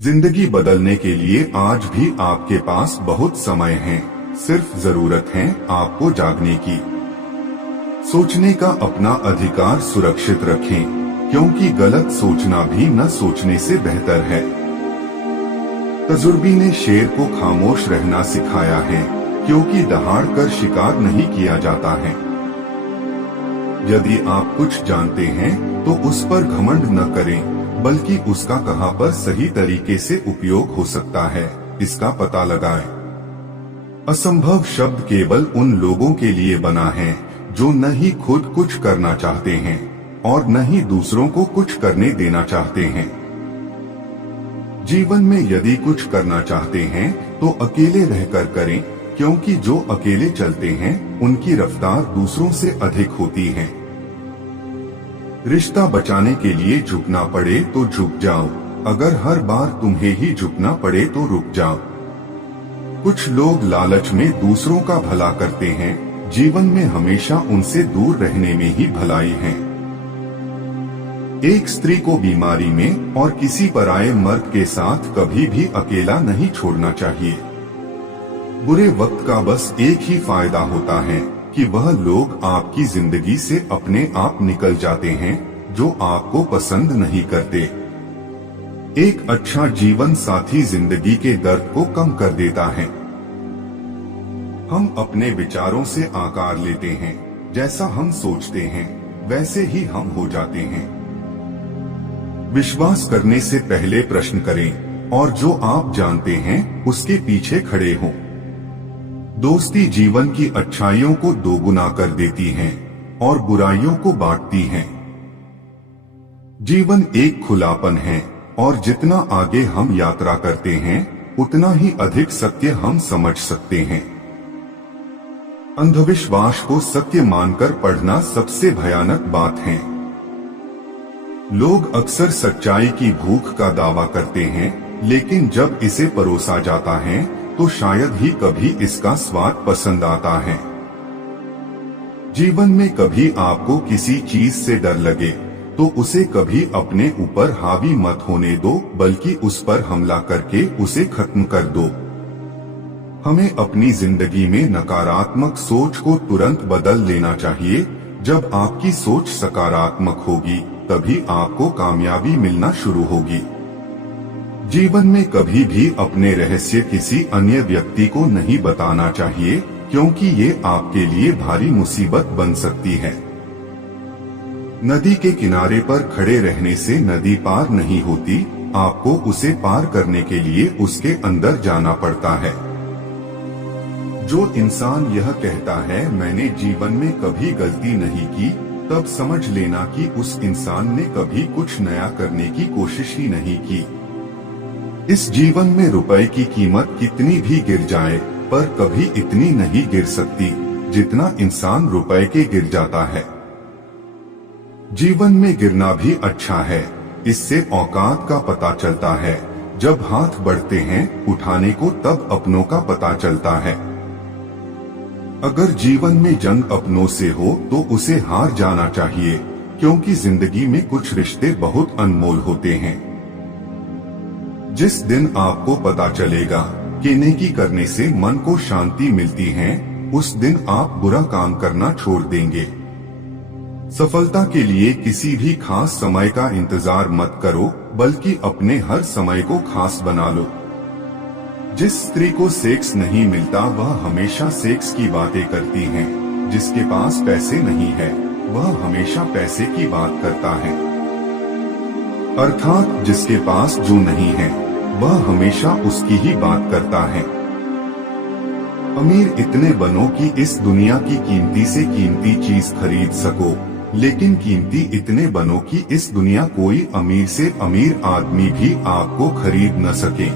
जिंदगी बदलने के लिए आज भी आपके पास बहुत समय है। सिर्फ जरूरत है आपको जागने की। सोचने का अपना अधिकार सुरक्षित रखें, क्योंकि गलत सोचना भी न सोचने से बेहतर है। तजुर्बे ने शेर को खामोश रहना सिखाया है, क्योंकि दहाड़ कर शिकार नहीं किया जाता है। यदि आप कुछ जानते हैं तो उस पर घमंड न करें, बल्कि उसका कहाँ पर सही तरीके से उपयोग हो सकता है, इसका पता लगाएं। असंभव शब्द केवल उन लोगों के लिए बना है जो न ही खुद कुछ करना चाहते हैं और न ही दूसरों को कुछ करने देना चाहते हैं। जीवन में यदि कुछ करना चाहते हैं तो अकेले रहकर करें, क्योंकि जो अकेले चलते हैं उनकी रफ्तार दूसरों से अधिक होती है। रिश्ता बचाने के लिए झुकना पड़े तो झुक जाओ, अगर हर बार तुम्हें ही झुकना पड़े तो रुक जाओ। कुछ लोग लालच में दूसरों का भला करते हैं, जीवन में हमेशा उनसे दूर रहने में ही भलाई है। एक स्त्री को बीमारी में और किसी पराये मर्द के साथ कभी भी अकेला नहीं छोड़ना चाहिए। बुरे वक्त का बस एक ही फायदा होता है कि वह लोग आपकी जिंदगी से अपने आप निकल जाते हैं जो आपको पसंद नहीं करते। एक अच्छा जीवन साथी जिंदगी के दर्द को कम कर देता है। हम अपने विचारों से आकार लेते हैं, जैसा हम सोचते हैं वैसे ही हम हो जाते हैं। विश्वास करने से पहले प्रश्न करें और जो आप जानते हैं उसके पीछे खड़े हों। दोस्ती जीवन की अच्छाइयों को दोगुना कर देती है और बुराइयों को बांटती है। जीवन एक खुलापन है और जितना आगे हम यात्रा करते हैं उतना ही अधिक सत्य हम समझ सकते हैं। अंधविश्वास को सत्य मानकर पढ़ना सबसे भयानक बात है। लोग अक्सर सच्चाई की भूख का दावा करते हैं, लेकिन जब इसे परोसा जाता है तो शायद ही कभी इसका स्वाद पसंद आता है। जीवन में कभी आपको किसी चीज से डर लगे तो उसे कभी अपने ऊपर हावी मत होने दो, बल्कि उस पर हमला करके उसे खत्म कर दो। हमें अपनी जिंदगी में नकारात्मक सोच को तुरंत बदल लेना चाहिए। जब आपकी सोच सकारात्मक होगी तभी आपको कामयाबी मिलना शुरू होगी। जीवन में कभी भी अपने रहस्य किसी अन्य व्यक्ति को नहीं बताना चाहिए, क्योंकि ये आपके लिए भारी मुसीबत बन सकती है। नदी के किनारे पर खड़े रहने से नदी पार नहीं होती, आपको उसे पार करने के लिए उसके अंदर जाना पड़ता है। जो इंसान यह कहता है मैंने जीवन में कभी गलती नहीं की, तब समझ लेना कि उस इंसान ने कभी कुछ नया करने की कोशिश ही नहीं की। इस जीवन में रुपए की कीमत कितनी भी गिर जाए, पर कभी इतनी नहीं गिर सकती जितना इंसान रुपए के गिर जाता है। जीवन में गिरना भी अच्छा है, इससे औकात का पता चलता है। जब हाथ बढ़ते हैं उठाने को तब अपनों का पता चलता है। अगर जीवन में जंग अपनों से हो तो उसे हार जाना चाहिए, क्योंकि जिंदगी में कुछ रिश्ते बहुत अनमोल होते हैं। जिस दिन आपको पता चलेगा कि नेकी करने से मन को शांति मिलती है, उस दिन आप बुरा काम करना छोड़ देंगे। सफलता के लिए किसी भी खास समय का इंतजार मत करो, बल्कि अपने हर समय को खास बना लो। जिस स्त्री को सेक्स नहीं मिलता वह हमेशा सेक्स की बातें करती है। जिसके पास पैसे नहीं है वह हमेशा पैसे की बात करता है। अर्थात जिसके पास जो नहीं है वह हमेशा उसकी ही बात करता है। अमीर इतने बनो कि इस दुनिया की कीमती से कीमती चीज खरीद सको, लेकिन कीमती इतने बनो कि इस दुनिया कोई अमीर से अमीर आदमी भी आपको खरीद न सके।